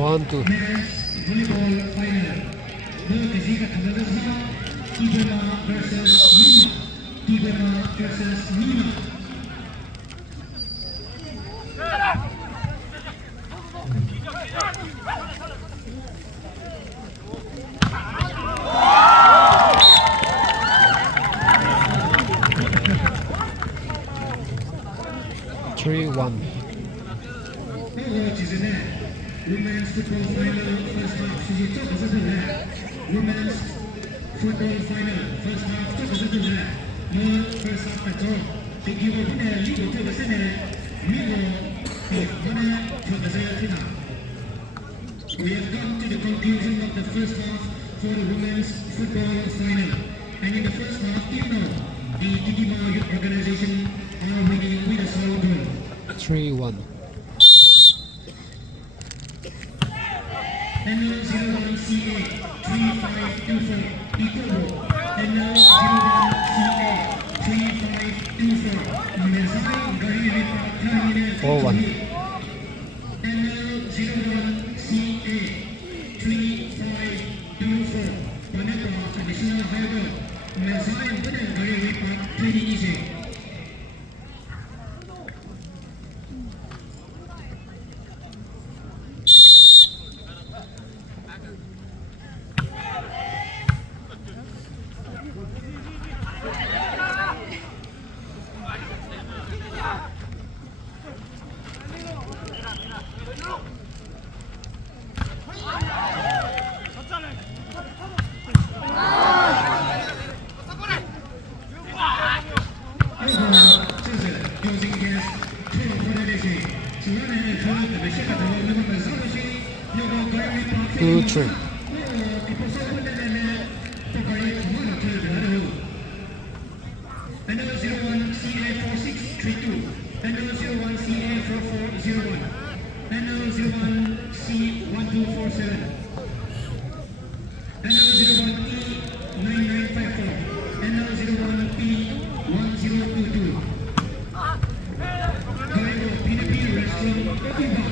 One, two. Three, one. Women's football final first half 시작 하셨습니다. Women's football final first half 시작 하셨습니다. 뭐 first half 같죠? 이기고 그냥 리그 들어갔으면 미국 이번에 들어가서야 We have come to the conclusion of the first half for the women's football final. And in the first half, you know, the Kikima Youth Organization are winning with a sole goal. 3-1. NL01CA 3524 Itobo. NL01CA 3524 Mesai Gari Terminal 4-1. NL01CA 3524 Panapa Additional Harbor Mesai Gari Training Easy. Two, three. NL01CA4632 NL01CA4401 NL01C1247 NL01E9954 NL01P1022 Gaigo Pinapino Restaurant Iba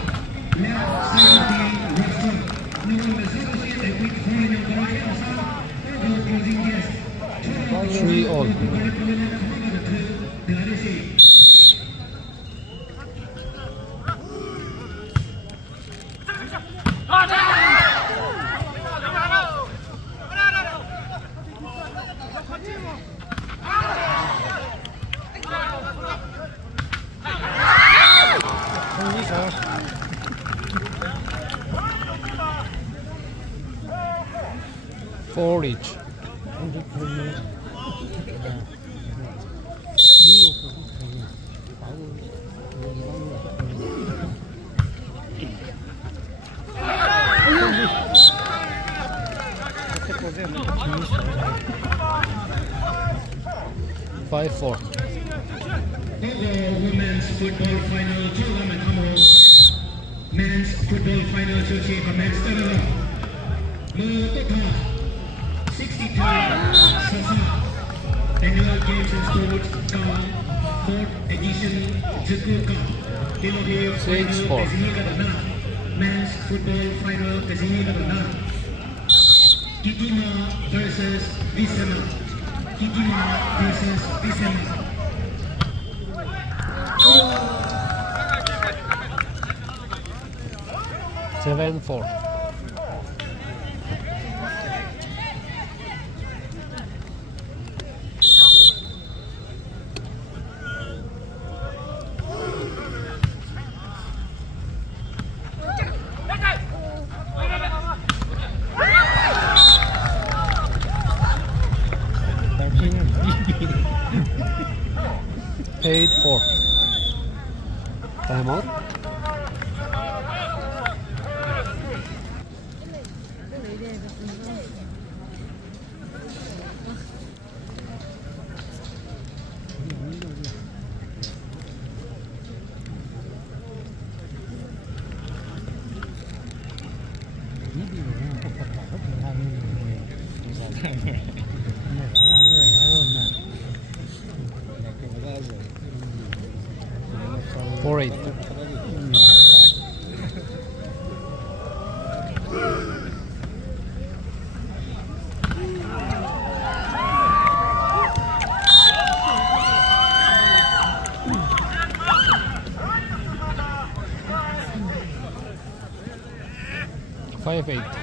Left Side Restaurant Noong Mesology at Quick Foreign yung Barangay Asal Ogo Closing Guest 3-all. Four each. Five, four. Women's football final tournament Men's football final Chelsea commenced Mutaka 62 Sasa Annual Games and Sports Cup 4th edition Juku Cup Final 6-4. Men's football final Kikima versus Visema Kikima versus Visema 7-4. Eight, four. Time out. Four, eight. 5-8.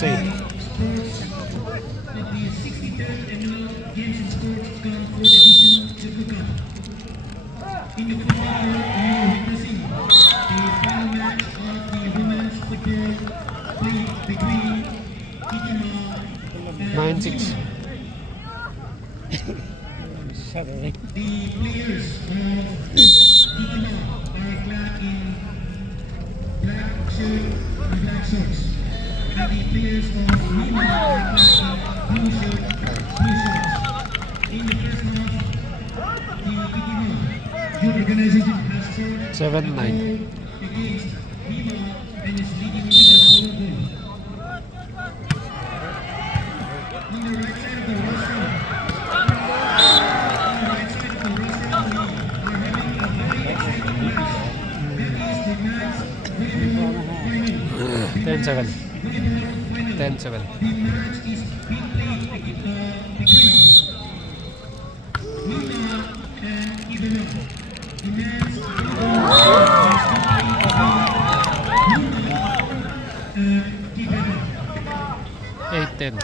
6-8. Sports of the 63rd Annual Games and Sports Cup 4th Edition Super Cup. In the football world, we are witnessing the final match of the women's football league between Itima and 9-6. The players of Itima are clad in black shirt and black shorts. And the players of Nima are clad in blue shirt, blue shorts. In the first half, the Itima youth organization has scored 7-9. a goal against Nima and is leading with a solo goal. On the right side of the roster, we are having a very exciting match. That is the men's volleyball final. 10-7. Volleyball final. 10-7. The match is being played between Nima and Ivana. The men's volleyball is being played between Nima and Ivana. 8-10.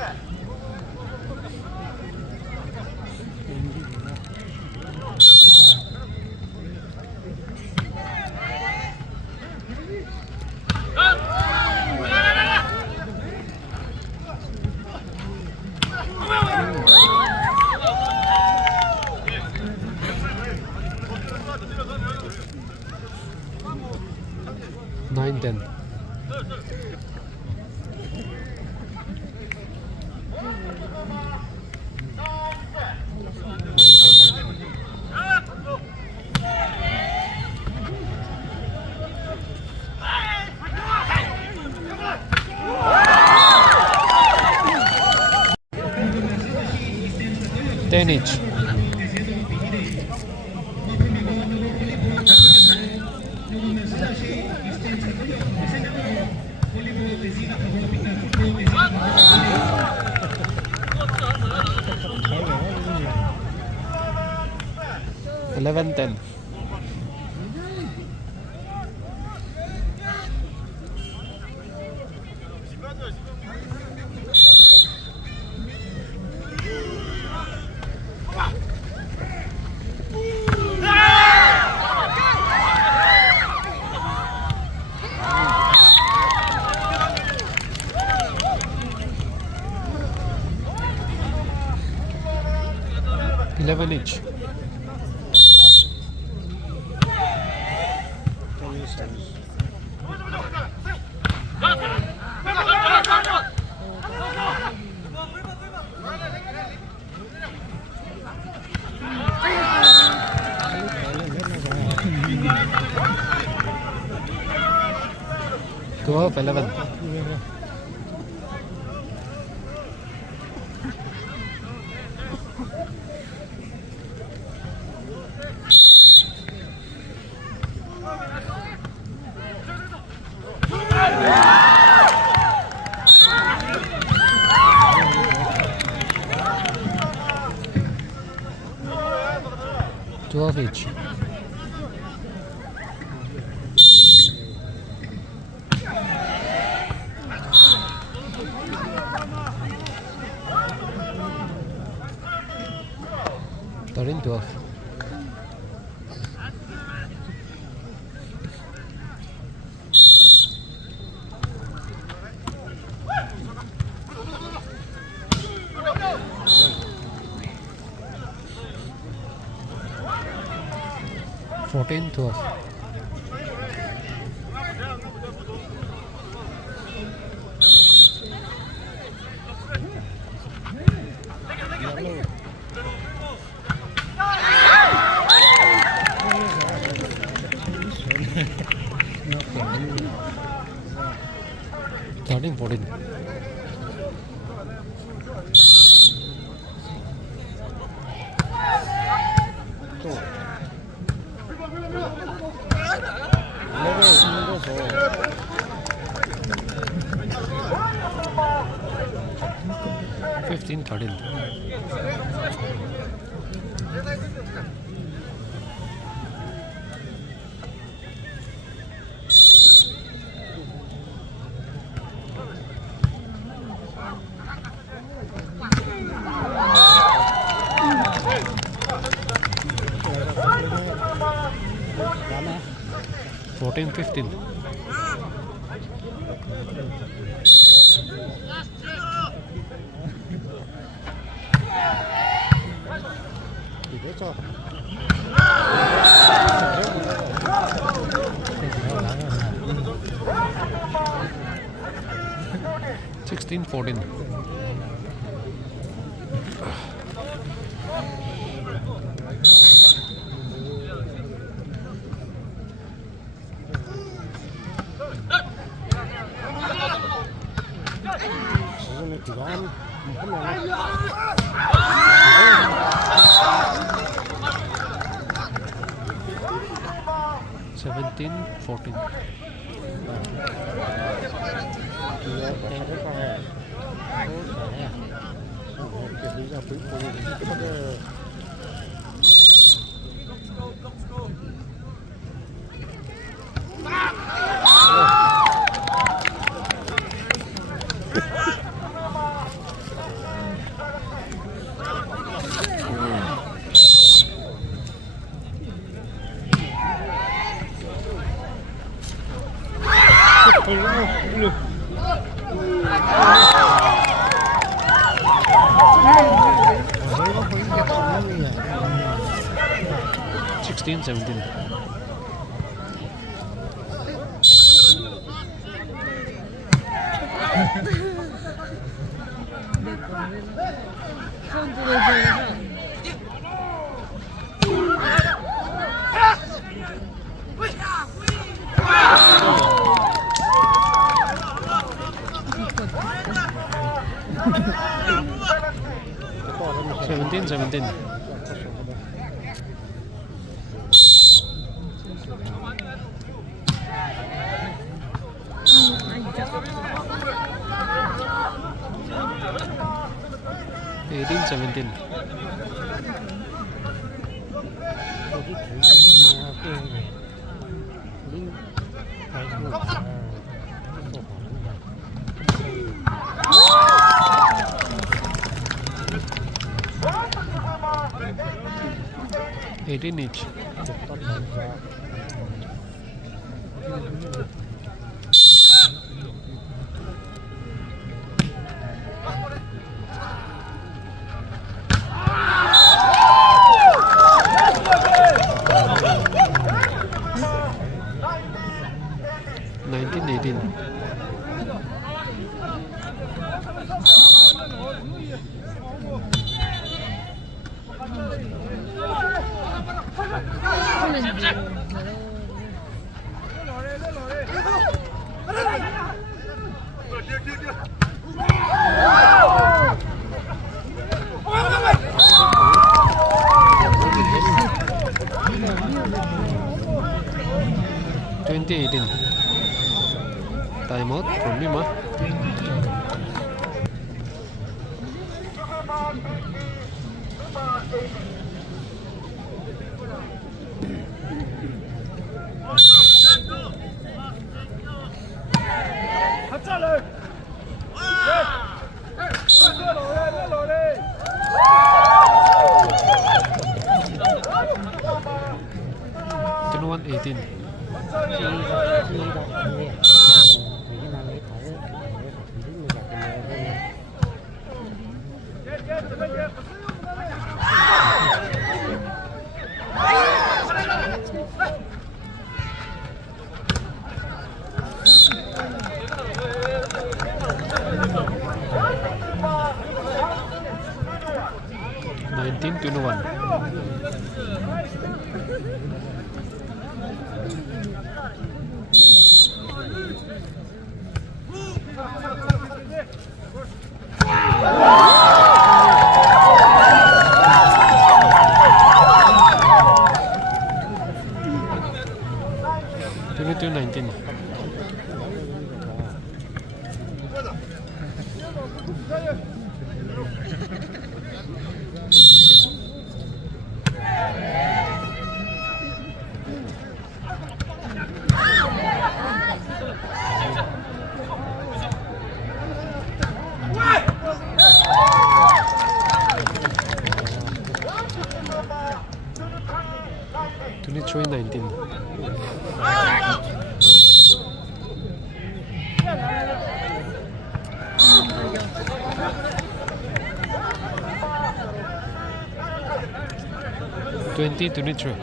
Nine ten. Ten each. Eleven ten. Eleven each. 12-11. Twelve each. Thirteen 12. Fourteen 12. Starting 14. Fifteen 13. 14-15. 그렇죠. 16-14. 이거는 기간 하면 17-14. 우리가 불고기 내가 보는 게 분명이야. 16-17. 손 들어줘서 17-17. 아, 18-17. 거기 대신하고 우리 다이소 Eighteen each. 19-18. Time out from Lima. One 18. Nineteen to 1. To 19. 20-23.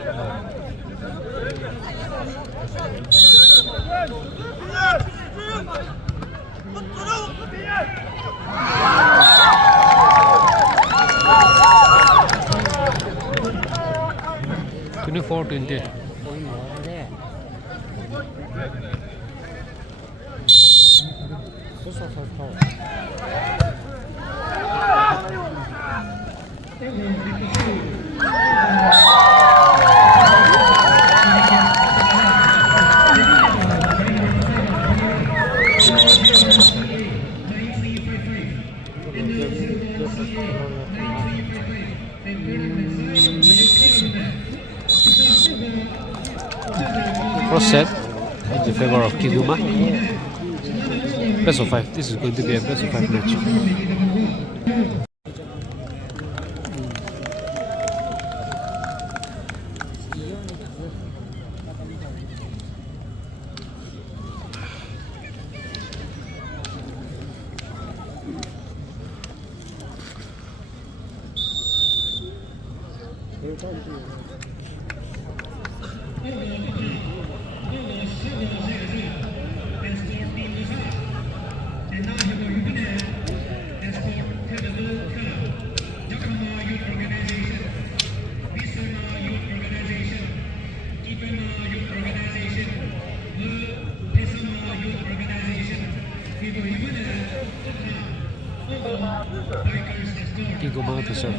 Twenty-four, 20. Ôi nhỏ thế. Số phải thôi. First set in the favor of Kiguma. Best of 5. This is going to be a best of 5 match. Kiguma to serve.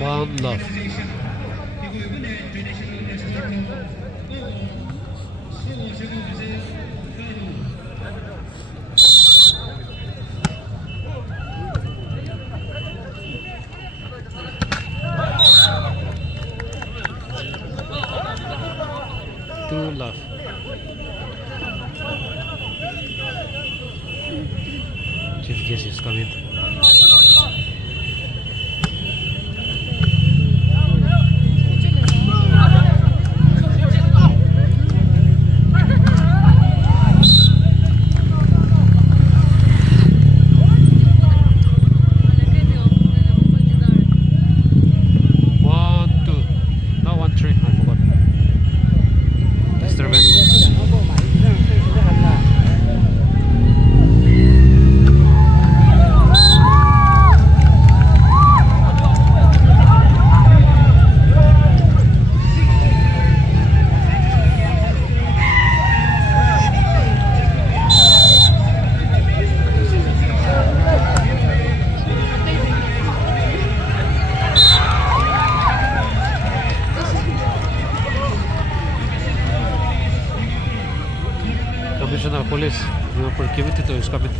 One love. Two love. Chief guest is coming. Commissioner of Police, Kimitito is coming.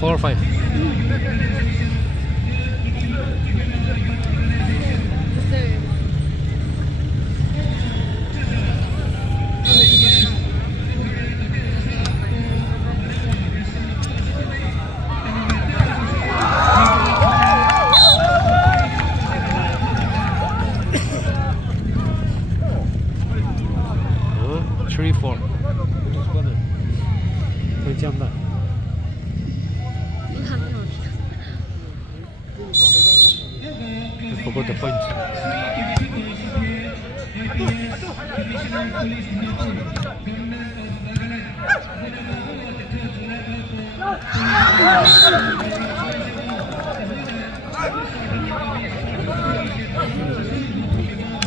Four or five. Three, four. I forgot the point.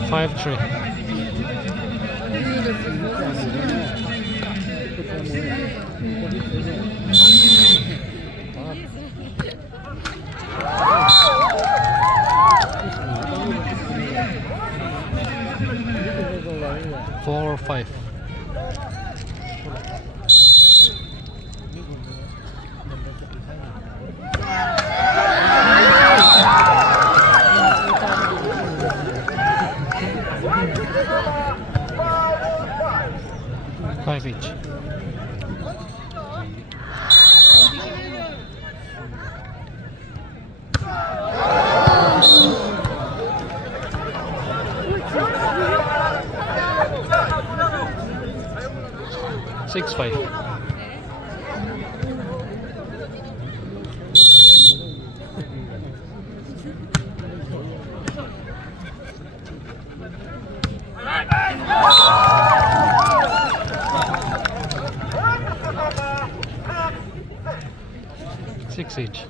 Five, three. Four or five. 5 each. Six 5. Six each.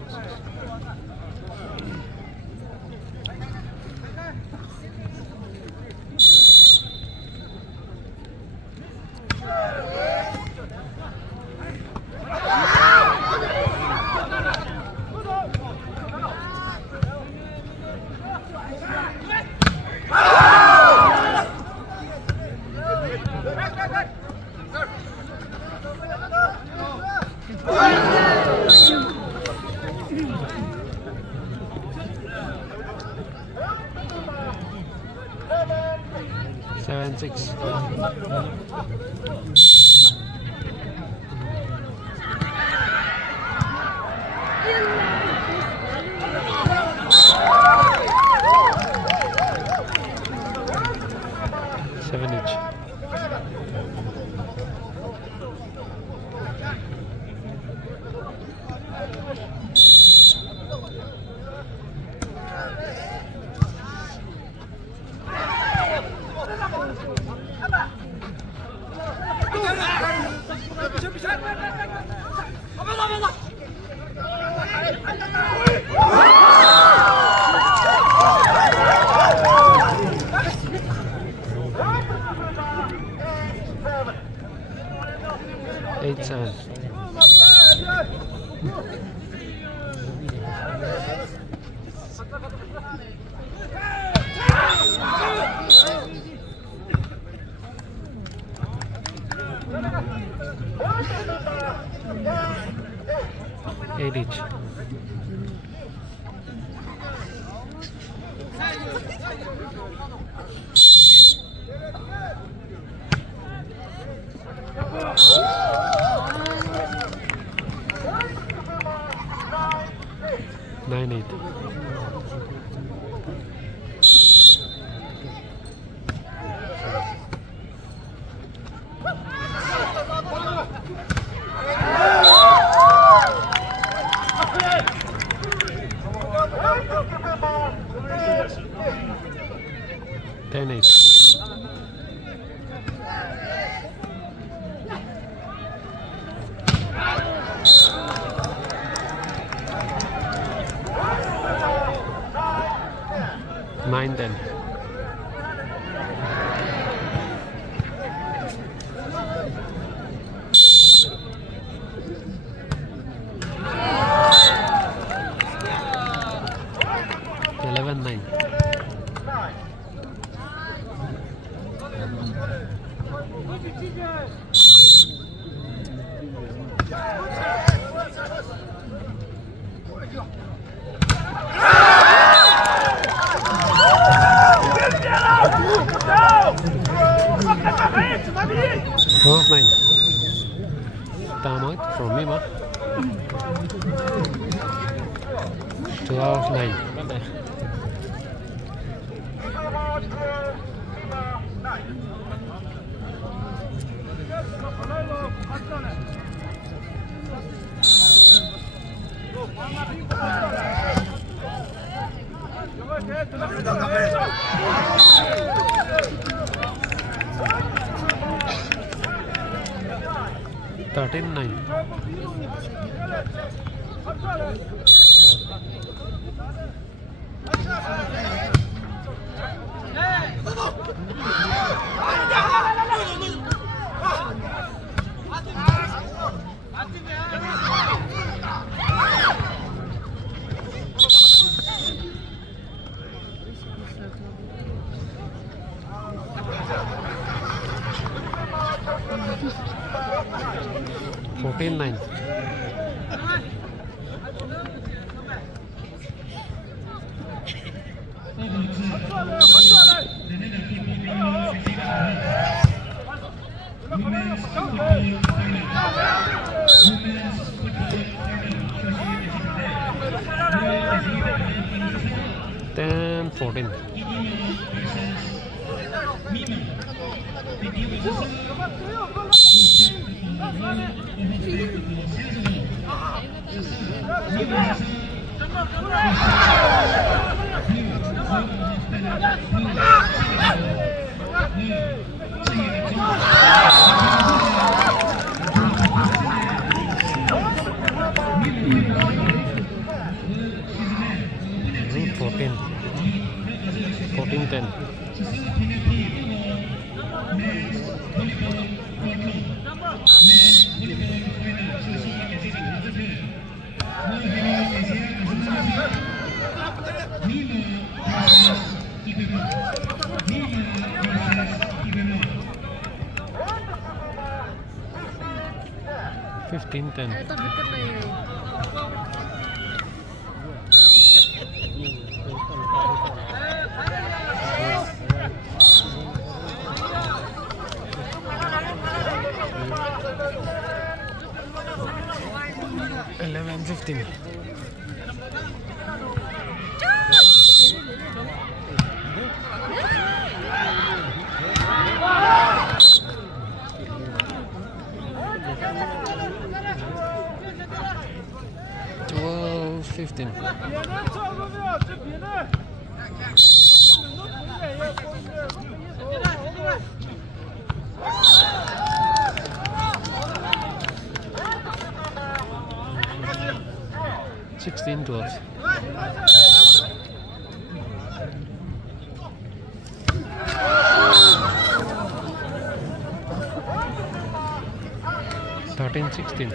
Seven 6. Seven each. Eight 7. Eight each. Nine 8. Ten 8. Nine 10. Eleven 9. Twelve 9. Time out from Mima. 12 9. Thirteen 9. Fourteen 9. Women's football final. Women's football final. 10-14. Hmm, 14-10. $15-10. Ito, bitin na yun. $11-15. $12-15. $16-12. $13-16.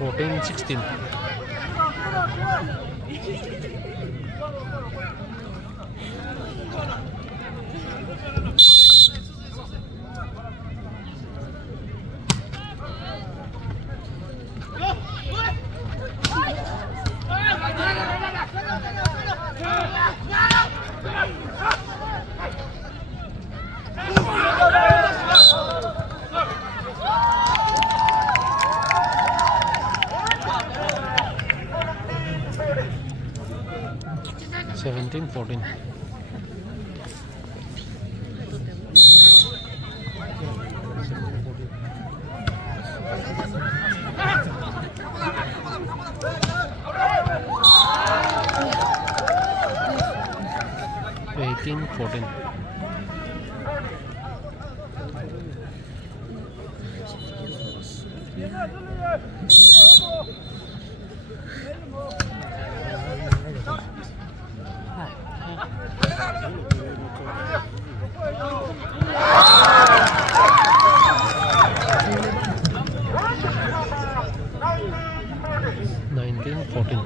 $14-16. $17-14. $18-14. $19-14.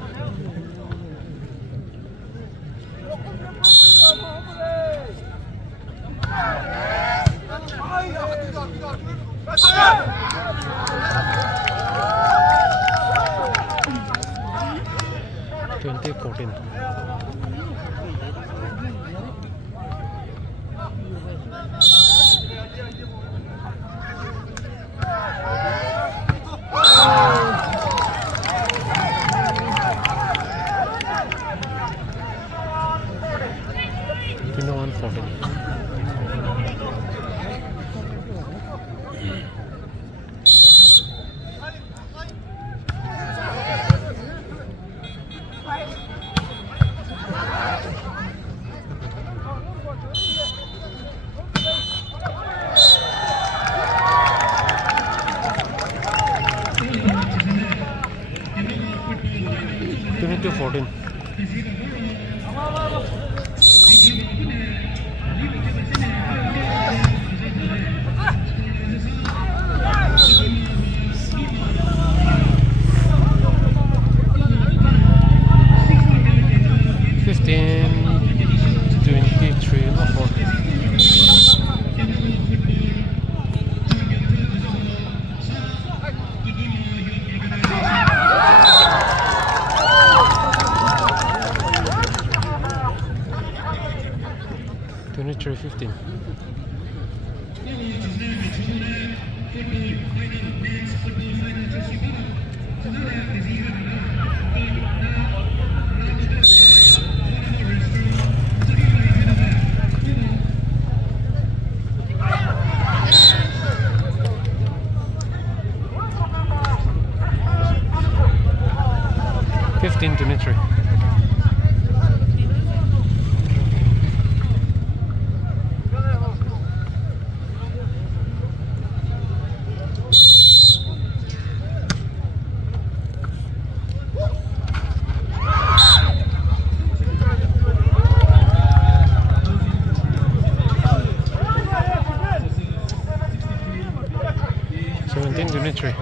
$20-14. $22-14. 23 or 14. Twenty-three 15. Fifteen 23. Seventeen 23.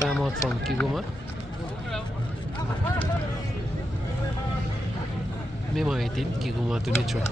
Timeout from Kiguma. Memo 18, Kiguma 23.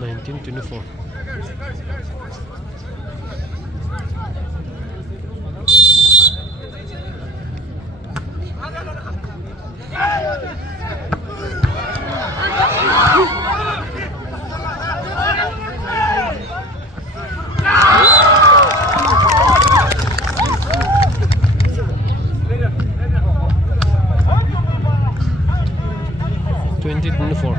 Nineteen 24. Twenty 24.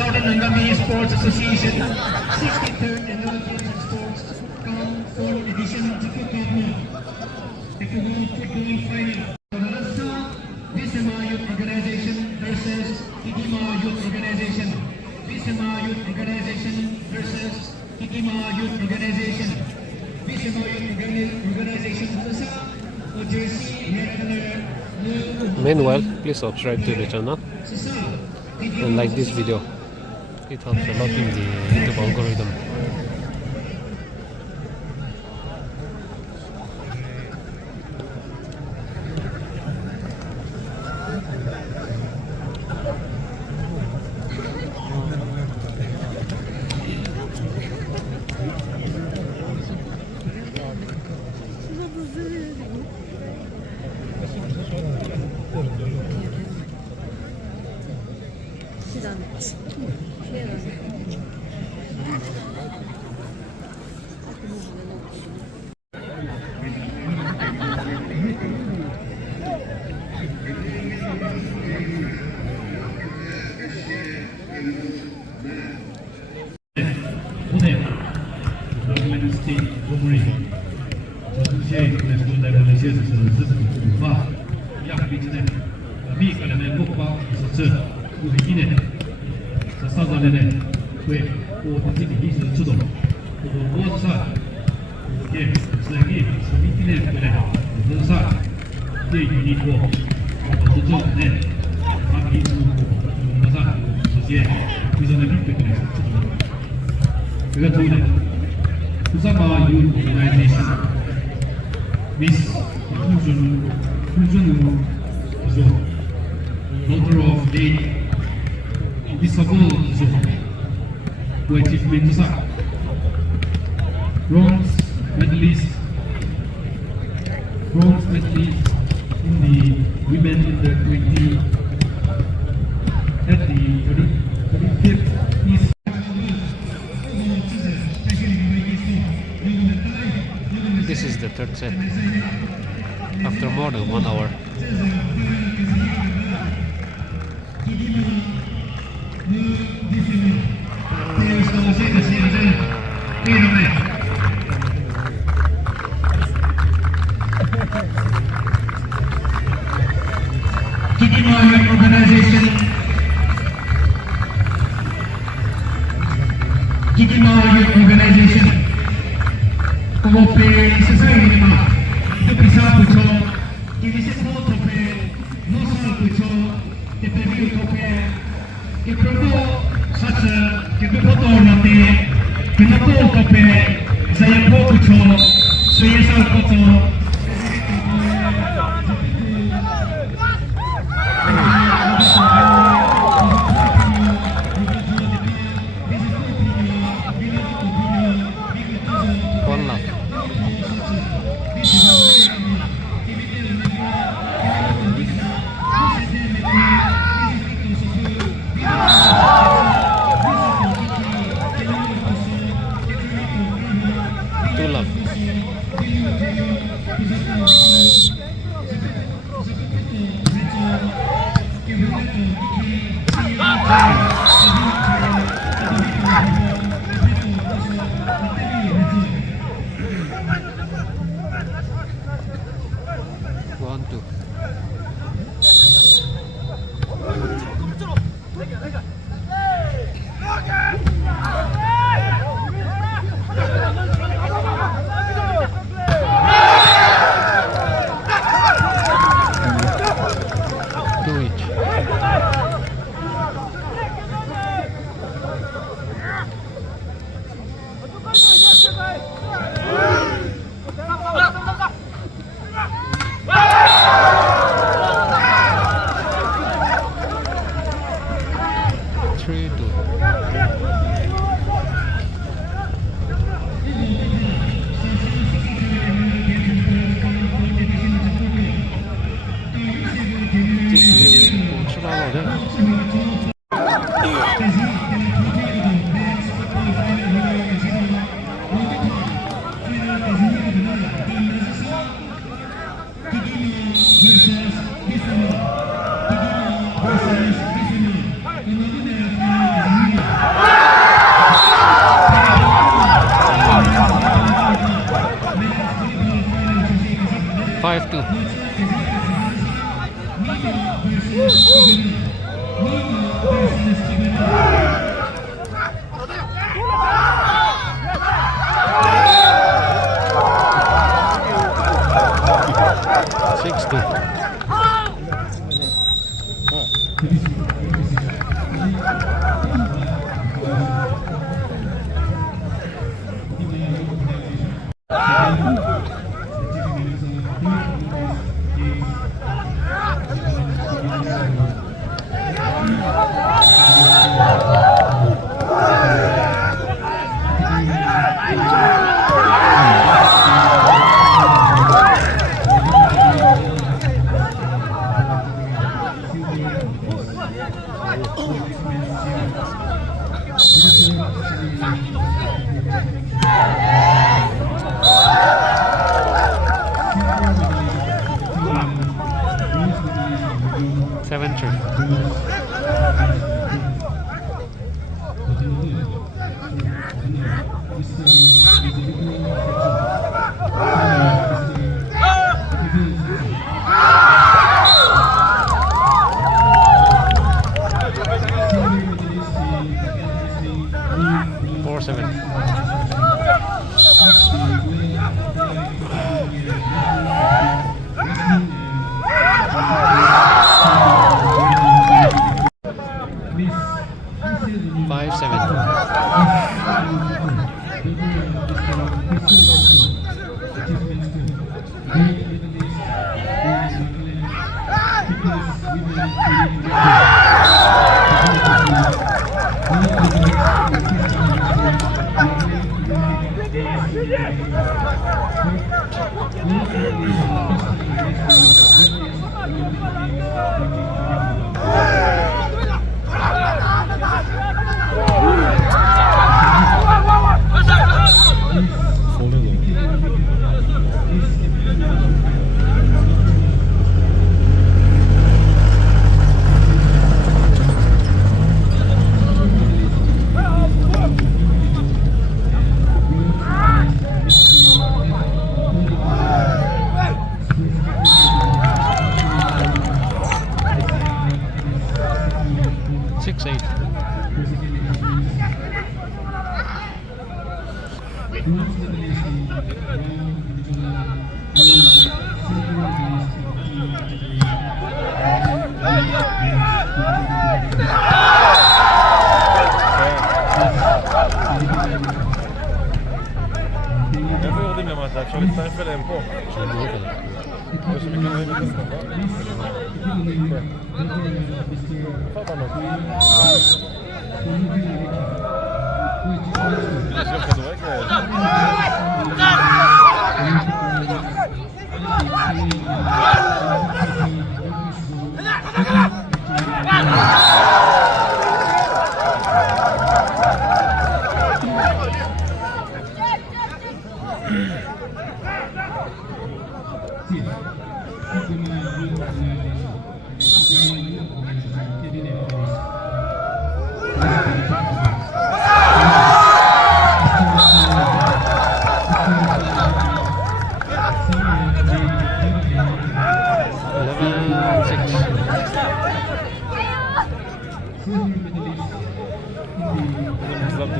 Southern Angami Sports Association, 63rd Annual Games and Sports Count 4 edition of the football final. Narasa Visma Youth Organization versus Hikima Youth Organization. Visma Youth Organization versus Hikima Youth Organization. Visma Youth Organization jersey red color. Meanwhile, please subscribe to the channel and like this video. It helps a lot in the YouTube algorithm. 电影力过，合作内，他提出马上直接非常的明确的这个图呢，Kusama Youth Organization means inclusion zone, daughter of the disabled zone, who achievement sa bronze medalist in the women in the 20 at the 35th East. This is the third set. After more than 1 hour. Organization Kopi society ma itu bisa puco ini semua tope nosal puco tetapi tope itu saja itu foto nanti kenapa tope saya puco saya sal foto One love. Two love. One, two. Two each. Three, two. Five, two. Six, two. Seven, three. Four, seven. שמכאן רואים את הסטנדרט. איפה הבנות? יש גם כדורגל.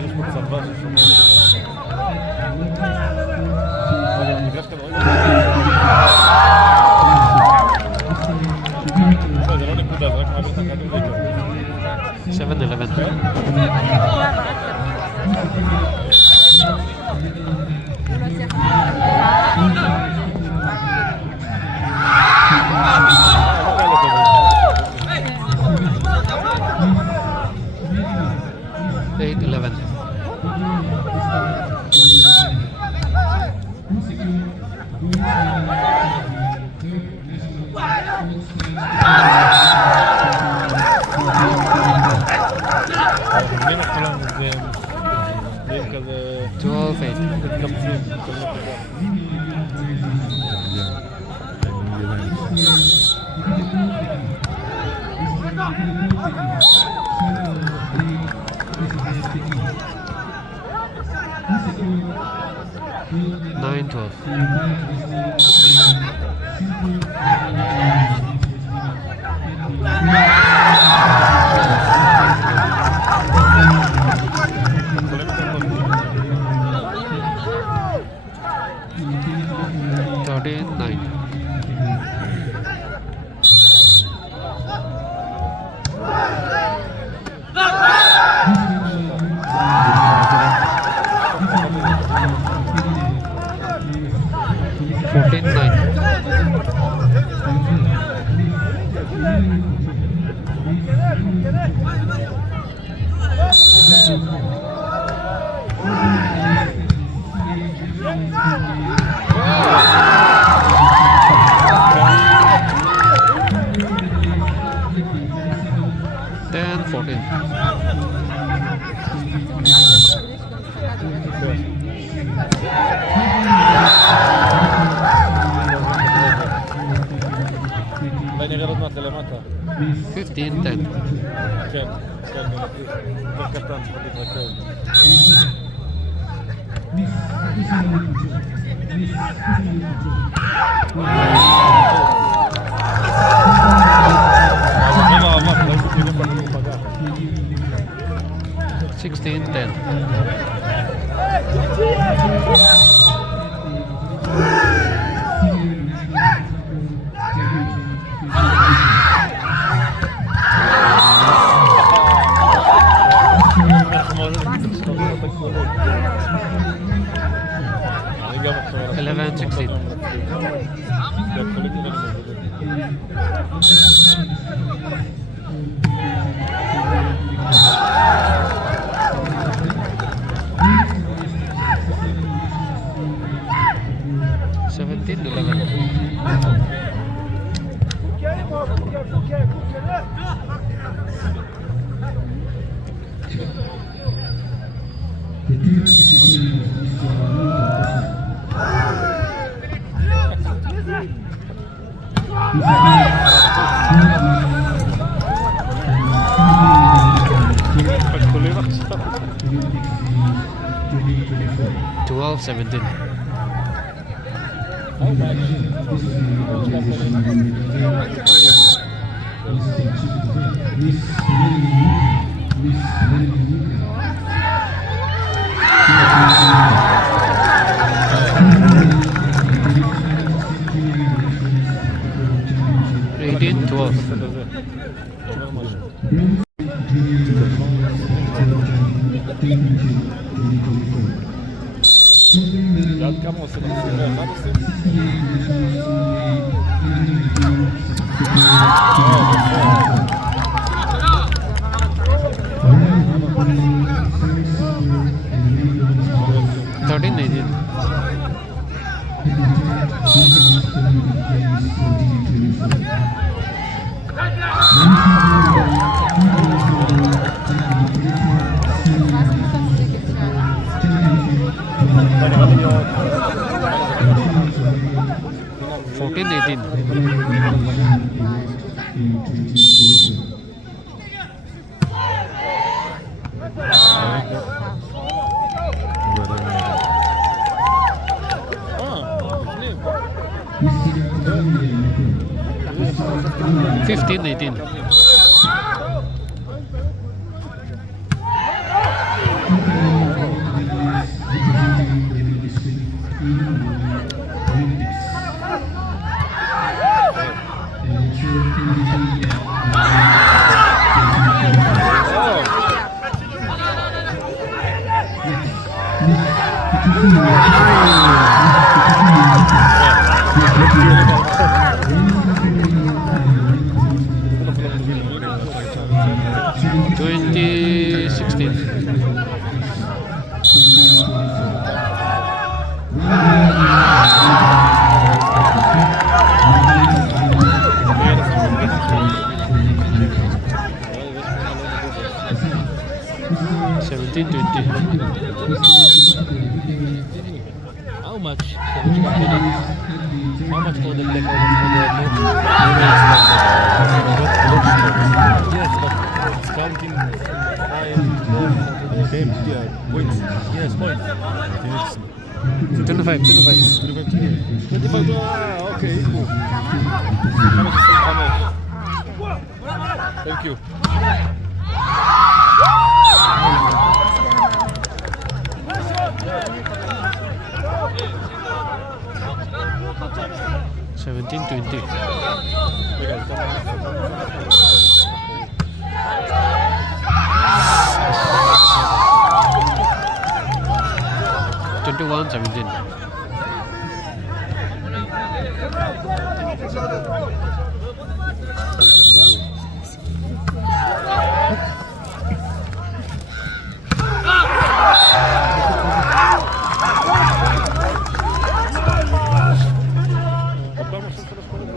יש פה צבא ששומע. אבל המגרש כדורגל זה לא נקודה, זה רק מעביר את הכדורגל. 8-11. אני מתחילה מזה, בין כזה... 12-8. מתקמצים, כל Nine 12. נראה עוד מעט למטה. 15-10. כן, יותר קטן, צריך להתרכז. הערבים הערבים, לא יש כאילו פגעו פגע. 16-10. עד כמה עושים? 21 עושים? 15-18. Ah, 15-18. Twenty 16. Seventeen 20. how much? How much for the black for the yes, but it's counting 5 same points. Yes, points. 25. 25. Okay, cool. How much? Thank you. Seventeen 20. 21-17.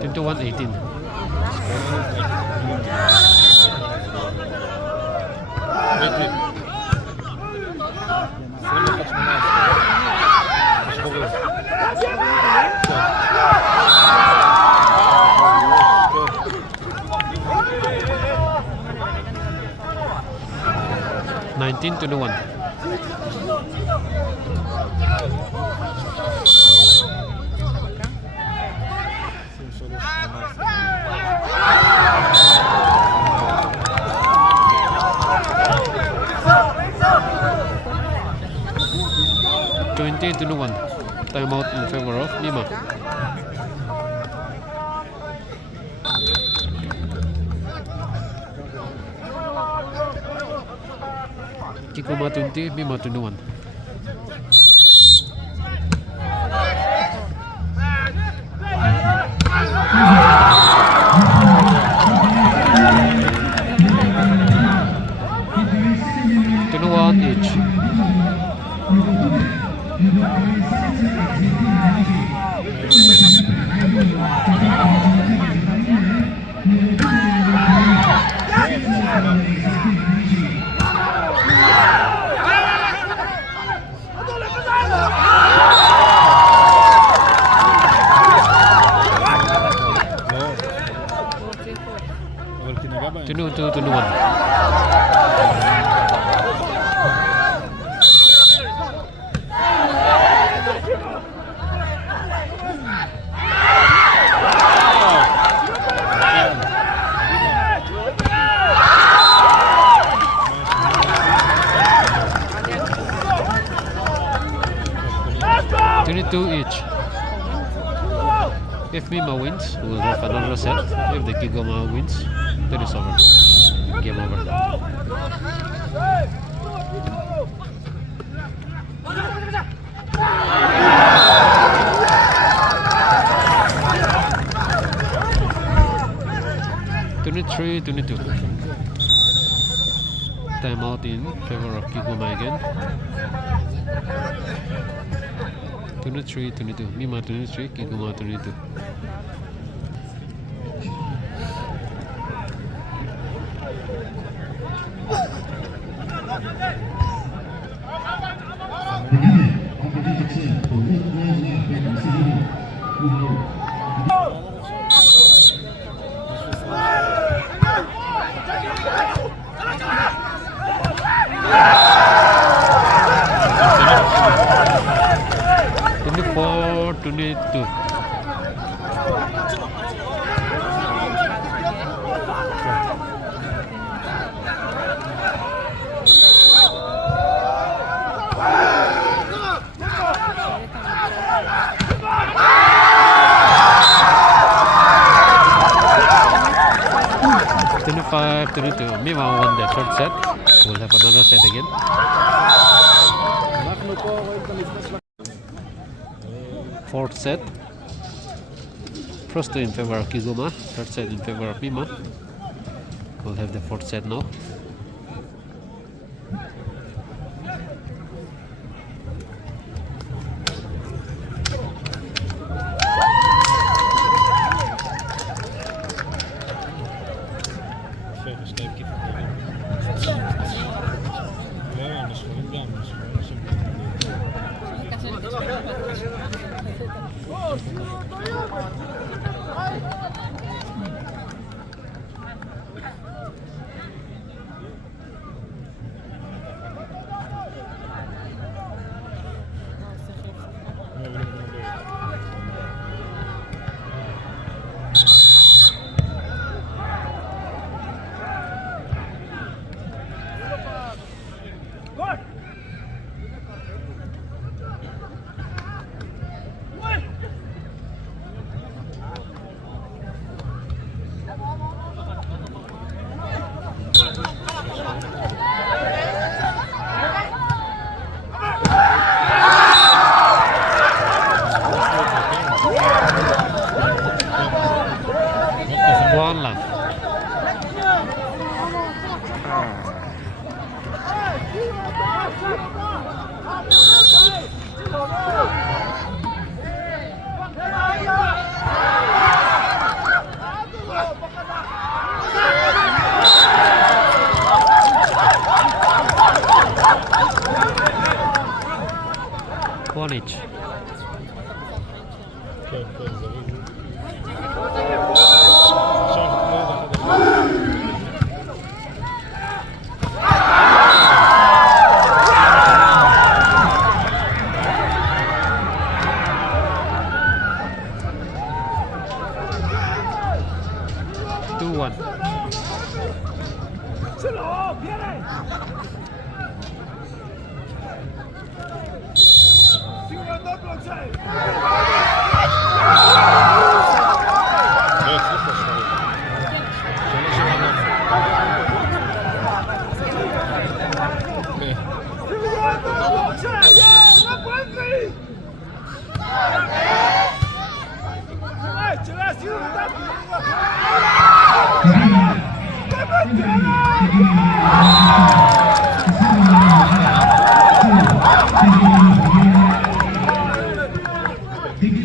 Into 118. Nineteen to 1. To 1. Timeout in favor of Lima. Kikuma 20, Lima 21. Each. To 1. Each. If Mima wins, we'll have another set. If the Kigoma wins, that is over. Game over. Twenty-three, 22. Timeout in favor of Kigoma again. 23-22. Mima 23, Kigoma 22. 25-22. Mima won the third set. We'll have another set again. Fourth set. First two in favor of Kiguma. Third set in favor of Mima. We'll have the fourth set now. One left. One each.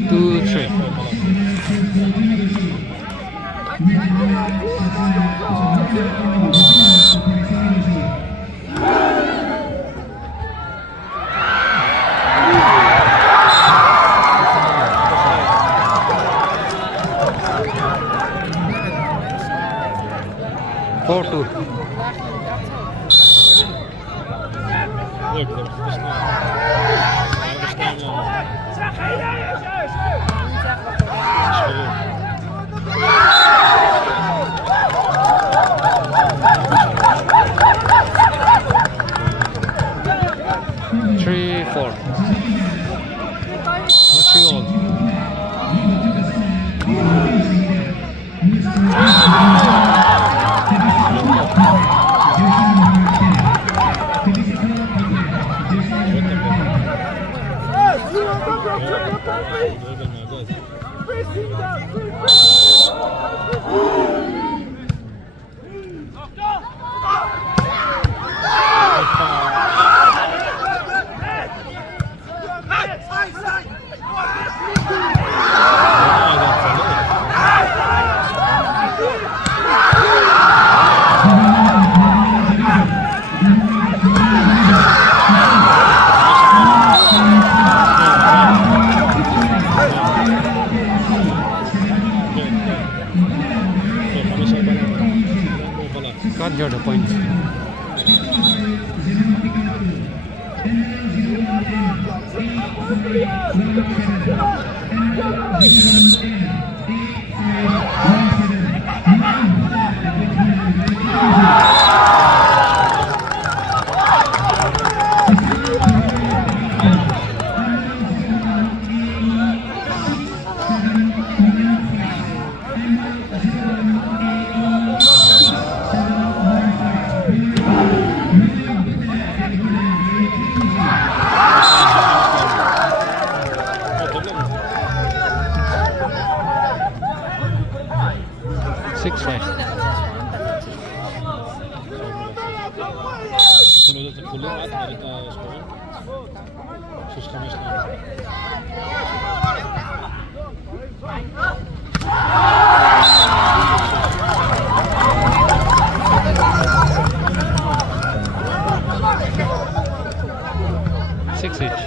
Two, three. Four, two. Three, four. No, three all. Can't hear the points. 6-5. רוצה להודות לכולם עד את הספורט? 6-5 6 each.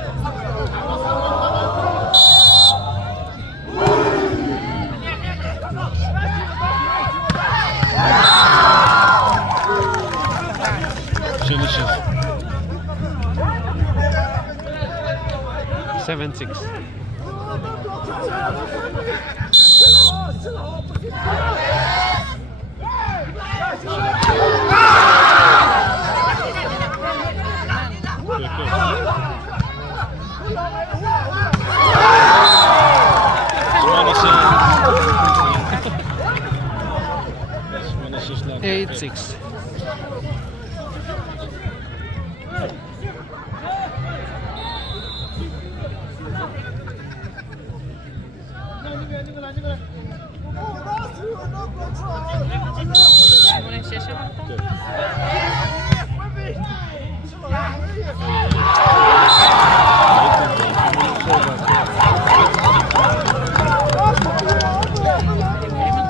שני 6 7-6. כן. 8-6.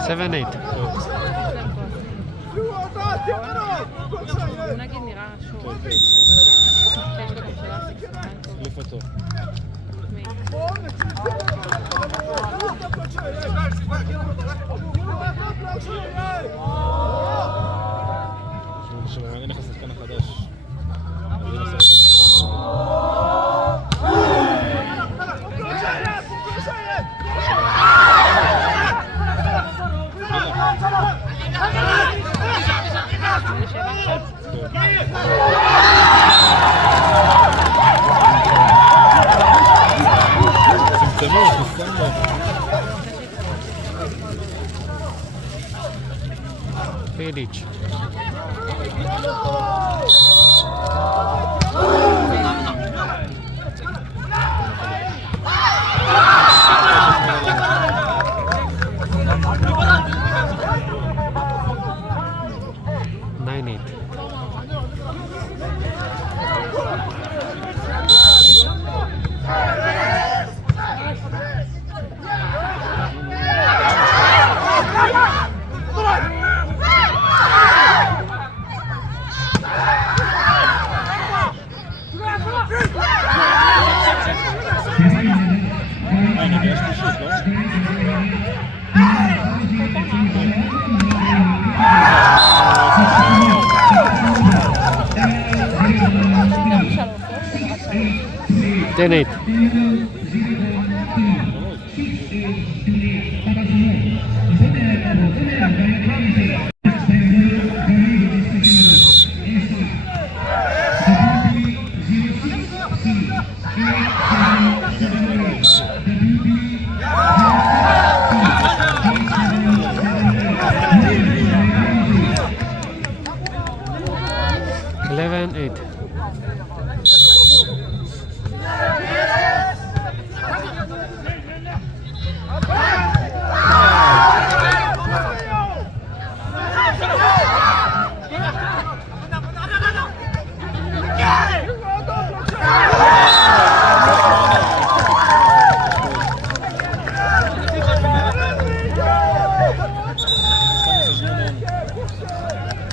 Seven, 8. בוא נגיד נראה שוב. שיש לו גם שאלה סקסטנטית. החליף אותו. שמעניין איך השחקן החדש. אז זה נעשה את צמצמו, חסכנו. Pedic. Then 8.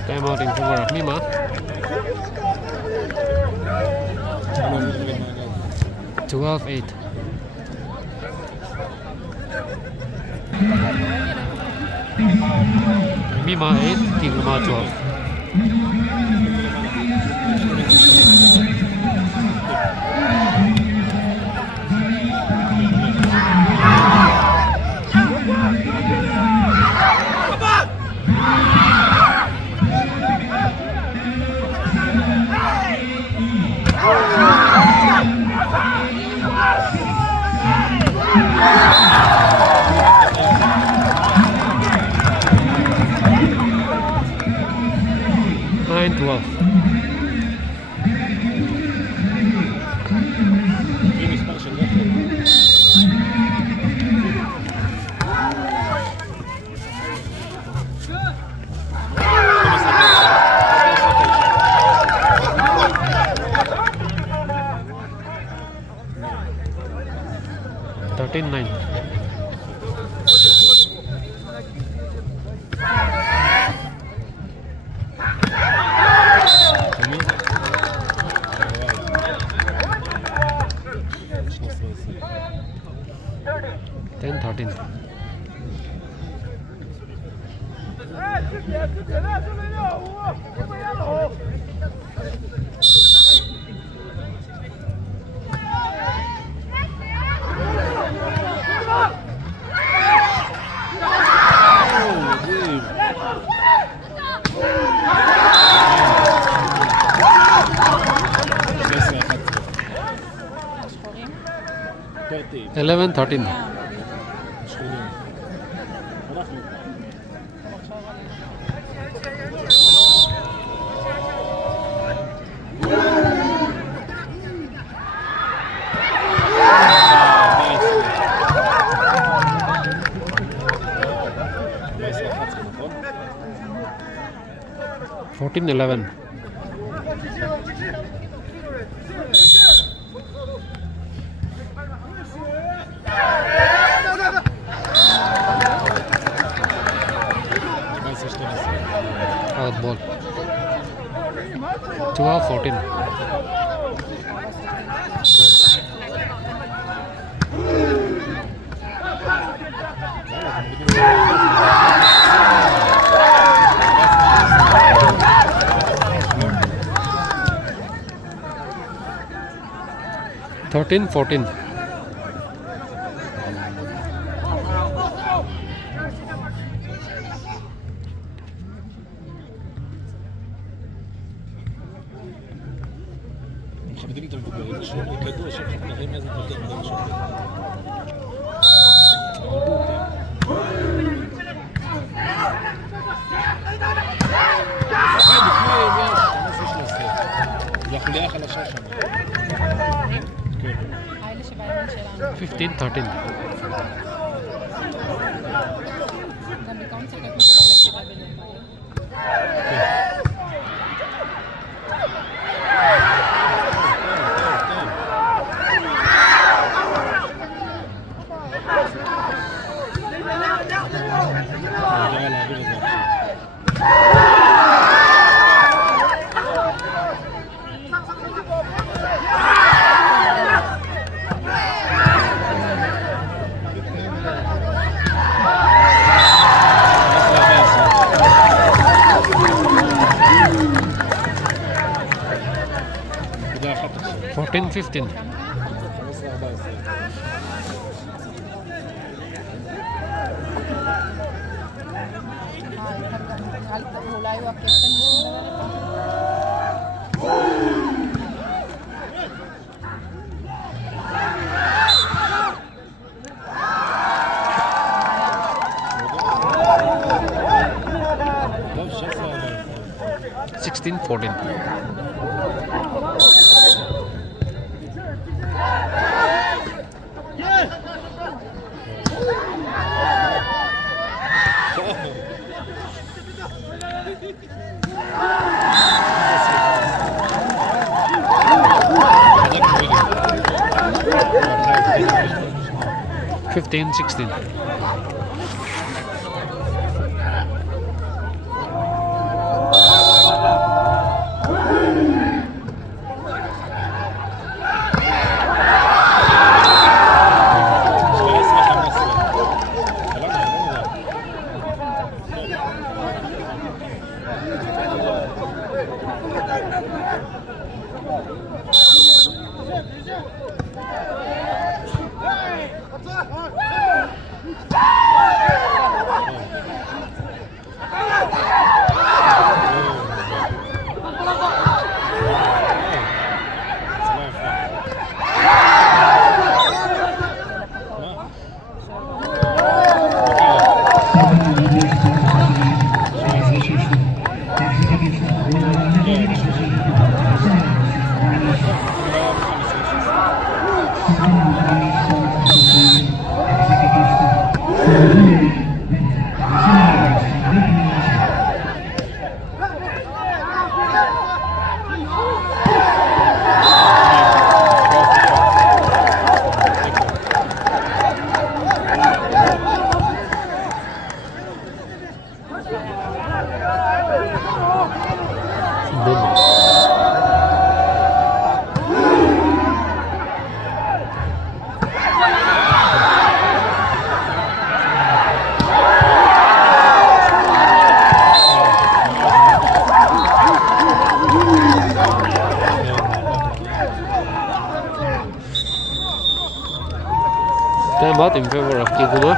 Timeout in favor of Mima. 12-8. Mima 8, Tiguma 12. 13 9. Ten 13. שחורים? 11 13. שחורים. אנחנו. טוב, עכשיו עלינו. נכון? 14 11. Out ball. 12 14. Thirteen 14. מכבדים את המבוגרים, שידעו שאנחנו נראים איזה מבוגרים לא משהו. זה החוליה החלשה שם. האלה שבימין שלנו. 15 13. גם בעיקרון צריך להיות מחובר ליצירה ביניהם. נראה להעביר את זה עכשיו. נקודה אחת עכשיו. 14 15. 14. אולי הוא הקפטן שמדבר איתו. טוב, 16 16 14. Yeah. 15 16. Thank you. Time out in favor of Kiguma.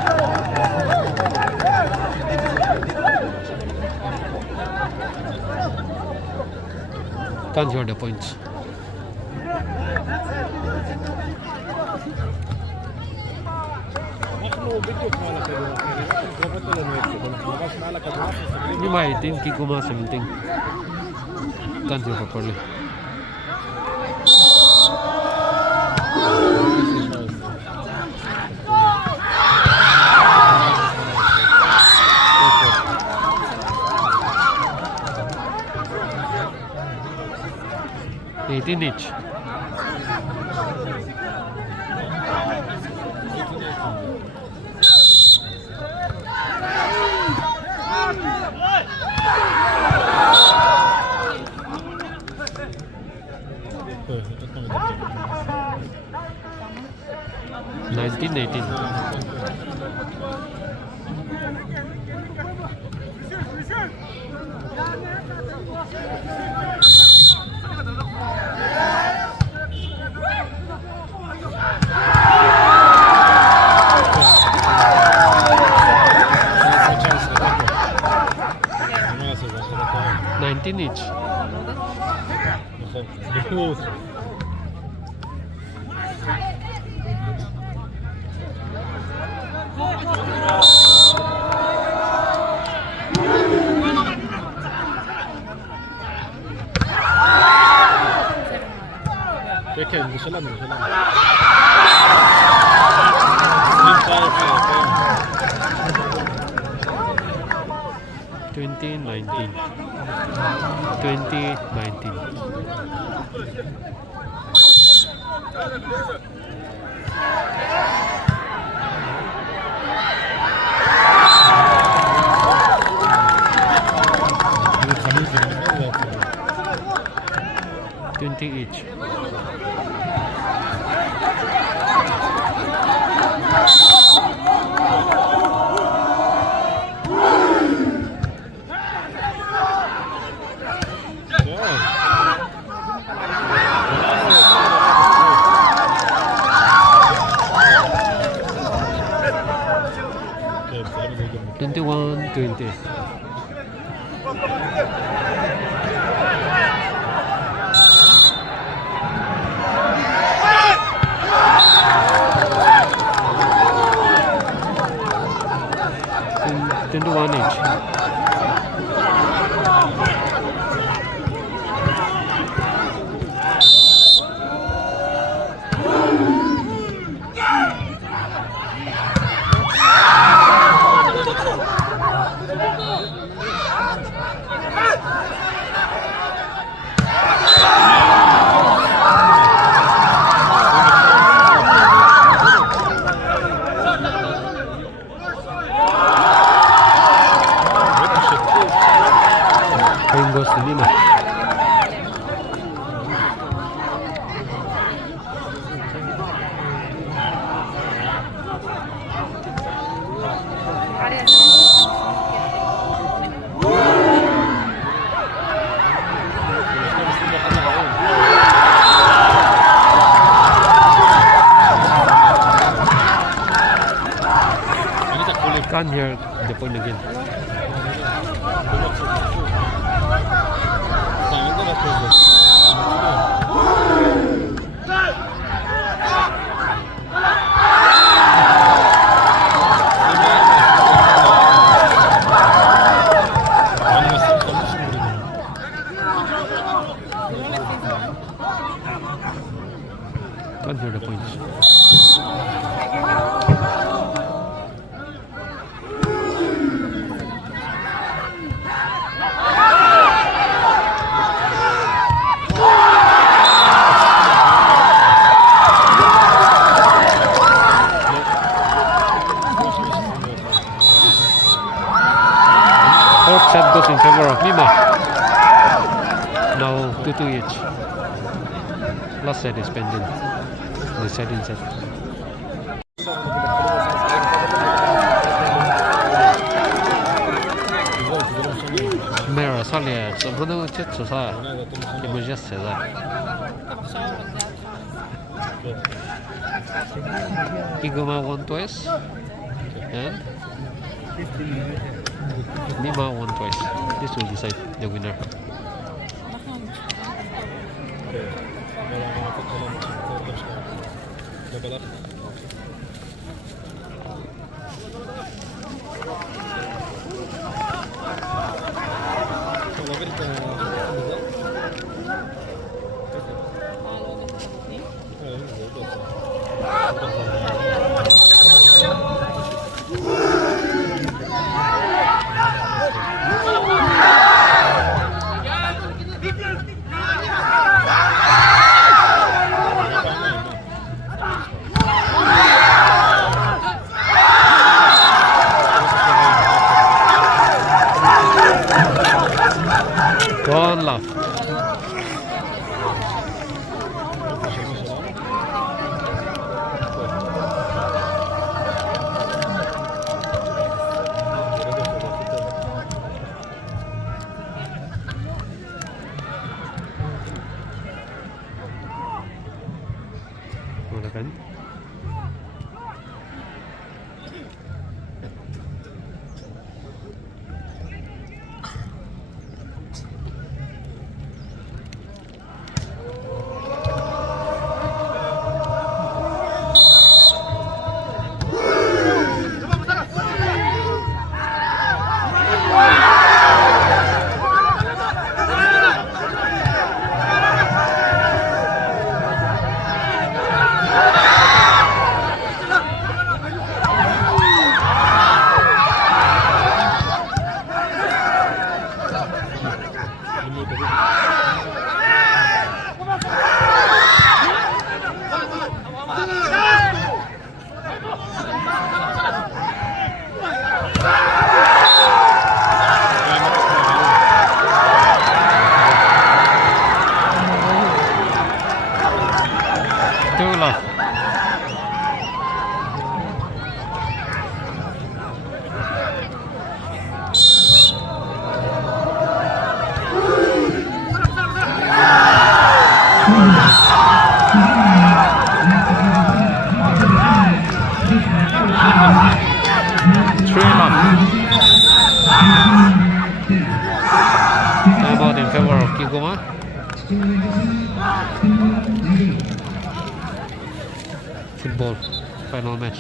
Can't hear the points. Kiguma 18, Kiguma 17. Can't hear properly. Each. 네, 19, 18. Each. 이렇게 무실라면 2019. 2019. Each. 네, 21, 20. One each. Can't hear the point again. Can't hear the points. First set goes in favor of Mima. Now 2-2 each. Last set is pending. The second set. Mera salje, så får du kjøtt så sa jeg. Jeg må gjesse der. Igoma won twice. And Mima won twice. This will decide the winner. One love. Again. Timeout in favor of Kigoma. Football final match.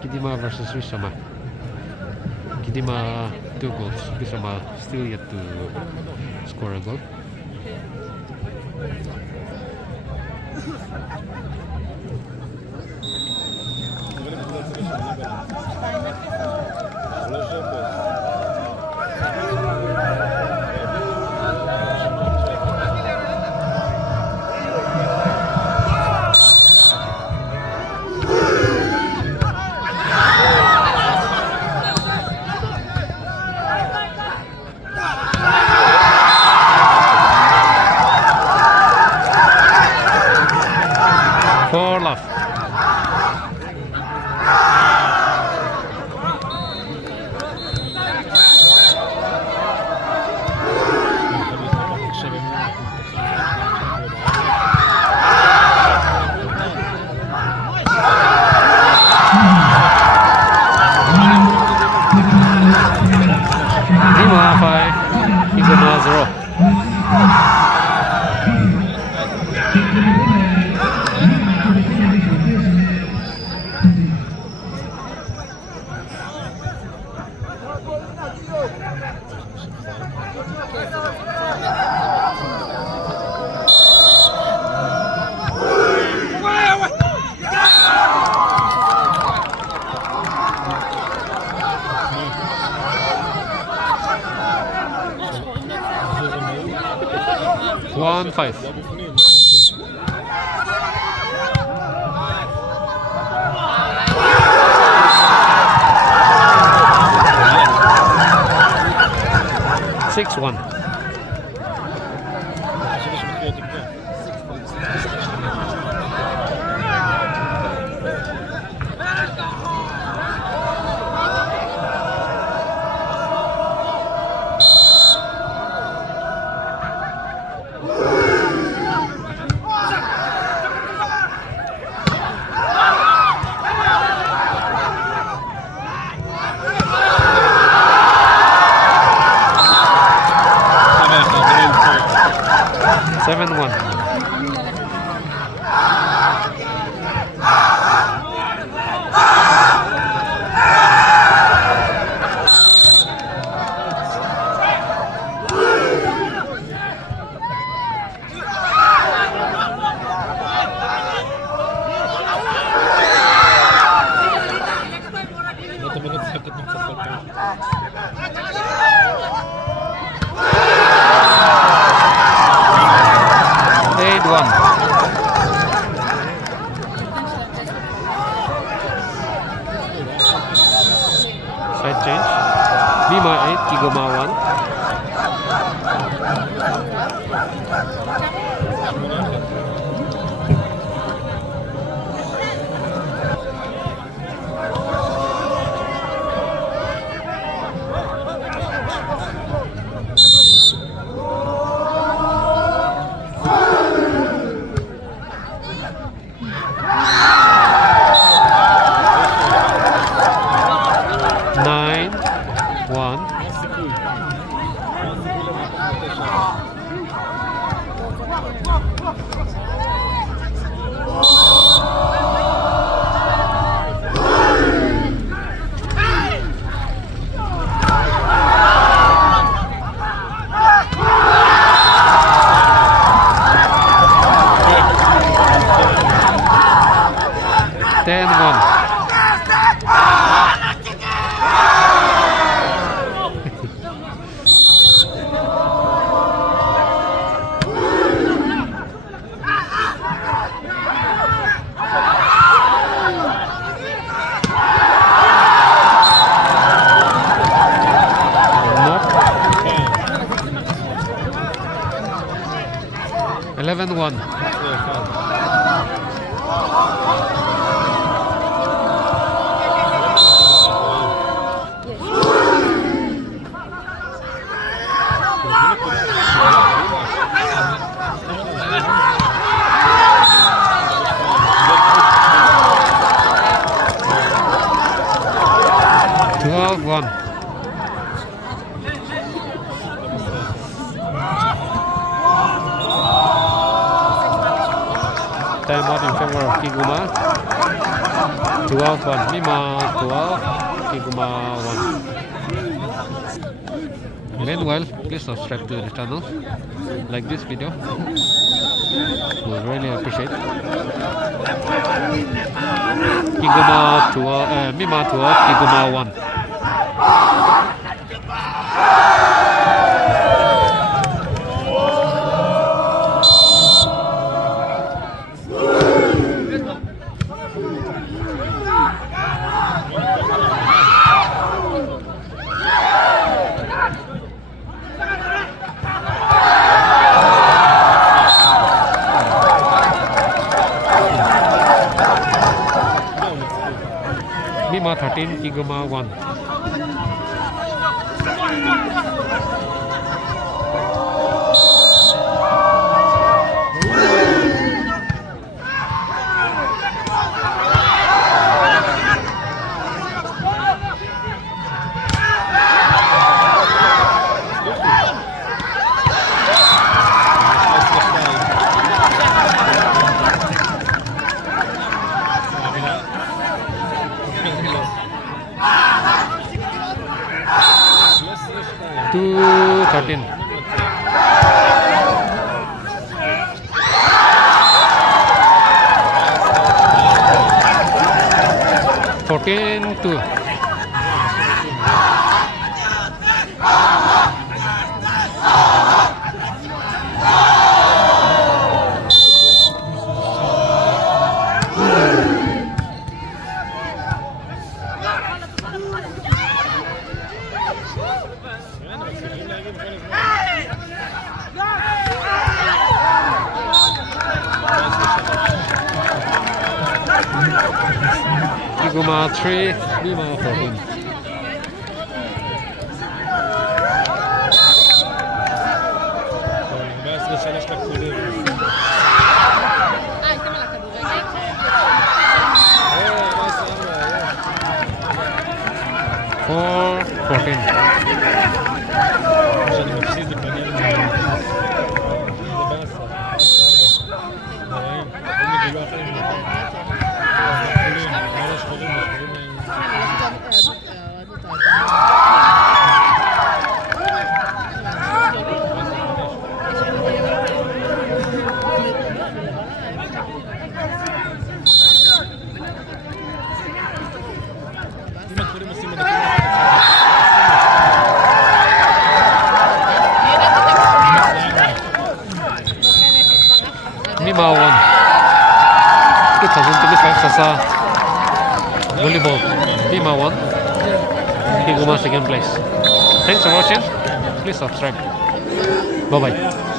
Kidima versus Wisama. Kidima 2 goals. Wisama still yet to score a goal. Four left. Lima 5, Kigoma 0. One 5. 6-1. Şimdi bitiyorduk ya. Tabii, 7-1. Itu minit sakit ng sakit. 8-1. Side change. Mima 8, Kigoma 1. Nine, one. Ten, one. Nope. 11-1. One. Time out in favor of Kigoma. 12-1. Mima 12, Kigoma 1. Meanwhile, please subscribe to the channel. Like this video. We really appreciate. Kigoma 12, Mima 12, Kigoma 1. Mima 13, Kigoma 1. Two 13. Fourteen two. Lagi Higuma 3, Mima 14. שלוש לכחולים. הייתם על הכדורגל? Four, 14. שאני מפסיד לפעמים. זה באסה. הם מגילו אחרים. שחורים. אם הכחולים עושים את זה. Mima 1. 2025 Sasa volleyball. Mima 1. Higuma second place. Thanks for watching. Please subscribe. Bye bye.